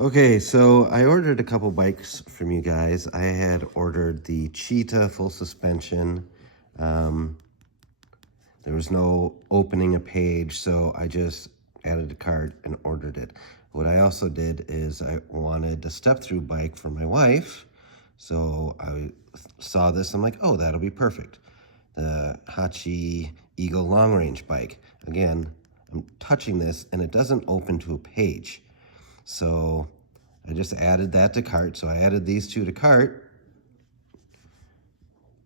Okay, so I ordered a couple bikes from you guys. I had ordered the Cheetah full suspension. There was no opening a page, so I just added a cart and ordered it. What I also did is I wanted a step-through bike for my wife. So I saw this, I'm like, oh, that'll be perfect. The Haoqi Eagle long range bike. Again, I'm touching this and it doesn't open to a page. So I just added that to cart. So I added these two to cart.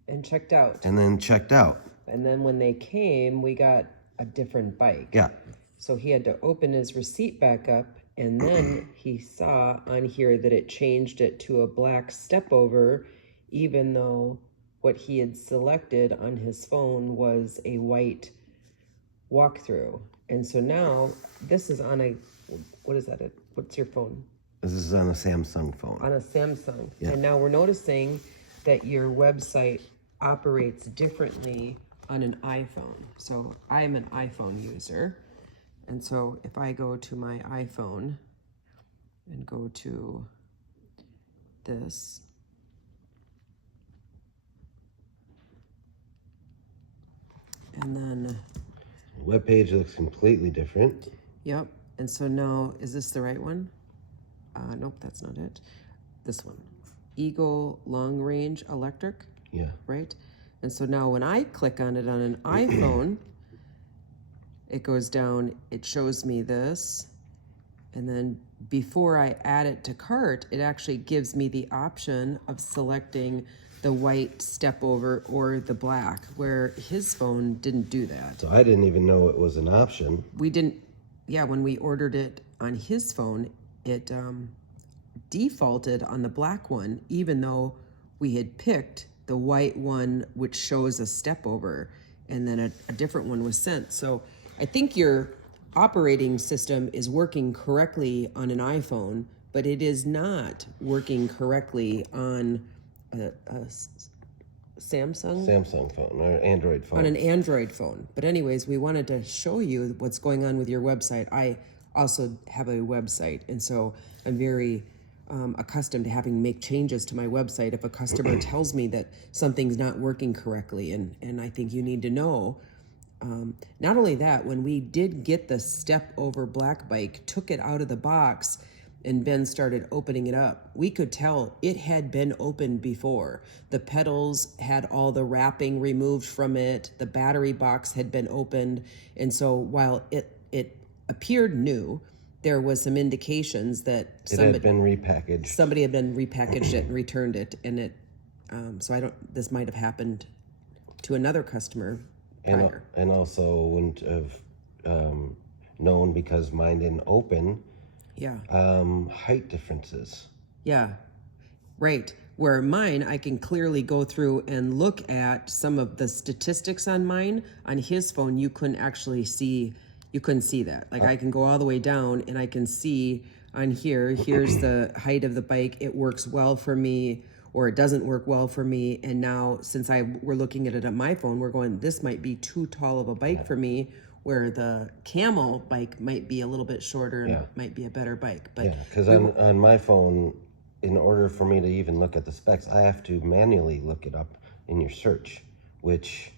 And checked out. And then checked out. And then when they came, we got a different bike. Yeah. So he had to open his receipt back up, and then he saw on here that it changed it to a black step over, even though what he had selected on his phone was a white walkthrough. And so now this is on a, what is that? What's your phone? This is on a Samsung phone. On a Samsung. Yeah. And now we're noticing that your website operates differently on an iPhone. So I am an iPhone user. And so if I go to my iPhone and go to this, and then The web page looks completely different. yep. And so now, is this the right one? Nope, that's not it. This one, Eagle Long Range Electric. Yeah. Right? And so now when I click on it on an iPhone, it goes down, it shows me this. And then before I add it to cart, it actually gives me the option of selecting the white step over or the black, where his phone didn't do that. So I didn't even know it was an option. We didn't, yeah, when we ordered it on his phone, it defaulted on the black one, even though we had picked the white one, which shows a step over, and then a different one was sent. So I think your operating system is working correctly on an iPhone, but it is not working correctly on a Samsung phone or Android phone. On an Android phone. But anyways, we wanted to show you what's going on with your website. I also have a website, and so I'm very accustomed to having to make changes to my website if a customer tells me that something's not working correctly, and I think you need to know. Not only that, when we did get the step over black bike, took it out of the box, and Ben started opening it up, we could tell it had been opened before. The pedals had all the wrapping removed from it, the battery box had been opened, and so while it appeared new, there was some indications that it had been repackaged. Somebody had been repackaged it and returned it, and it. So this might have happened to another customer prior. And also wouldn't have known because mine didn't open. Yeah. Height differences. Yeah. Right. Where mine, I can clearly go through and look at some of the statistics on mine. On his phone, you couldn't actually see. You couldn't see that. Like I can go all the way down and I can see on here, here's the height of the bike. It works well for me, or it doesn't work well for me. And now since we're looking at it on my phone, we're going, this might be too tall of a bike for me, where the Camel bike might be a little bit shorter and might be a better bike. But yeah, because on my phone, in order for me to even look at the specs, I have to manually look it up in your search, which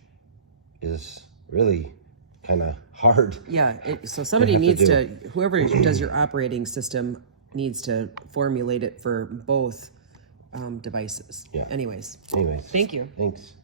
is really kind of hard. Yeah, so somebody needs to, whoever does your operating system needs to formulate it for both devices. Yeah. Anyways. Anyways. Thank you. Thanks.